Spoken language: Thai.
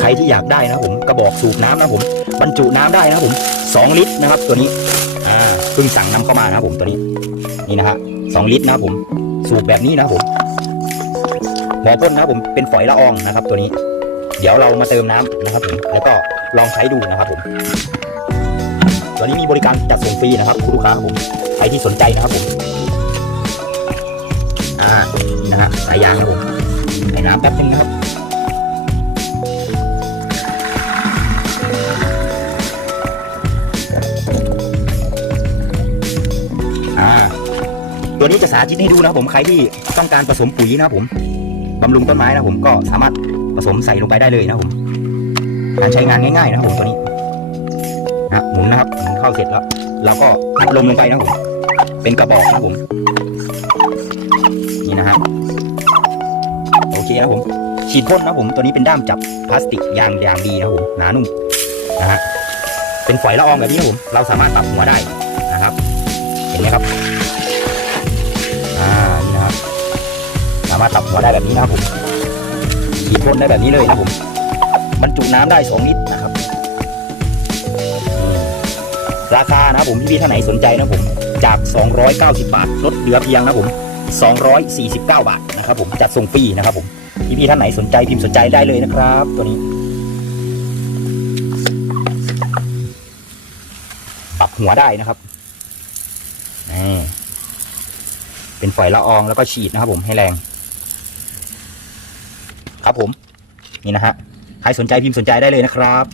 ใครที่อยากได้นะผมกระบอกสูบน้ำนะผมบรรจุน้ำได้นะผมสองลิตรนะครับ ตัวนี้อ่าเพิ่งสั่งนำเข้ามานะผมตัวนี้นี่นะฮะสองลิตรนะผม สูบแบบนี้นะผมหัวพ่นนะผมเป็นฝอยละอองนะครับ ตัวนี้ เดี๋ยวเรามาเติมน้ำนะครับผมแล้วก็ลองใช้ดูนะครับผมตัวนี้มีบริการจัดส่งฟรีนะครับคุณลูกค้าผมใครที่สนใจนะครับผมอ่านี่นะฮะสายยางนะครับผมใส่น้ำแป๊บนึงนะครับ อ่าตัวนี้จะสาธิตให้ดูนะครับผมใครที่ต้องการผสมปุ๋ยนะครับผมบำรุงต้นไม้นะครับผมก็สามารถผสมใส่ลงไปได้เลยนะครับผมการใช้งานง่ายๆนะครับผมตัวนี้นะหมุนนะครับหมุนเข้าเสร็จแล้วเราก็อัดลมลงไปนะครับผม เป็นกระบอกนะครับผม นี่นะครับโอเคนะครับผม ฉีดพ่นนะครับผมตัวนี้เป็นด้ามจับพลาสติกยางยางดีนะครับผมหนานุ่มนะฮะเป็นฝอยละอองแบบนี้นะผม เราสามารถปรับหัวได้นะครับ ห็นไหมครับอ่านี่นะครับสามารถตับหัวได้แบบนี้นะครับผมฉีดพ่นได้แบบนี้เลยนะผมบรรจุน้ำได้2ลิตรนะครับ ราคานะผมพี่ๆท่านไหนสนใจนะผมจาก 290 บาทลดเหลือเพียงนะครับผม 249 บาทนะครับผมจัดส่งฟรีนะครับผมพี่ๆท่านไหนสนใจพิมพ์สนใจได้เลยนะครับ ตัวนี้ ปรับหัวได้นะครับ เป็นฝอยละอองแล้วก็ฉีดนะครับผมให้แรง ครับผม นี่นะฮะ ใครสนใจพิมพ์สนใจได้เลยนะครับ